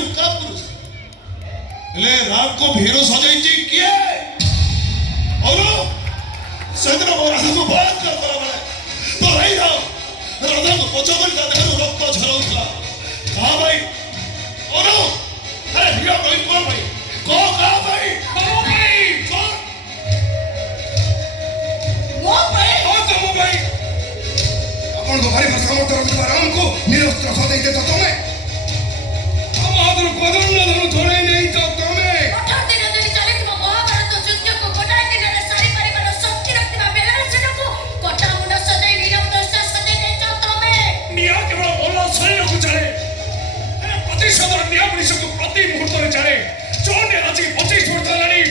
भीरू का पुरुष ले रात को भीरू सजाई जी किए और सेदिन मो राधा को बलात्कार करा बेले तो रही रहो राधा को पछोकरी ता देहरु रक्त झरउथला कहा भाई और अरे भीड़ा कोई कौन भाई कहा भाई कौन ମୋ ପାଇଁ कौन था वो भाई अपन को भारी सामर्थ्य रखिଥିବା ରାମକୁ ନିରସ୍ତ୍ର ସଦେଇଛ ତ ତମେ ଆମ ହାତରୁ କଦଣ୍ଡ ଧନୁ ଛଡ଼େଇ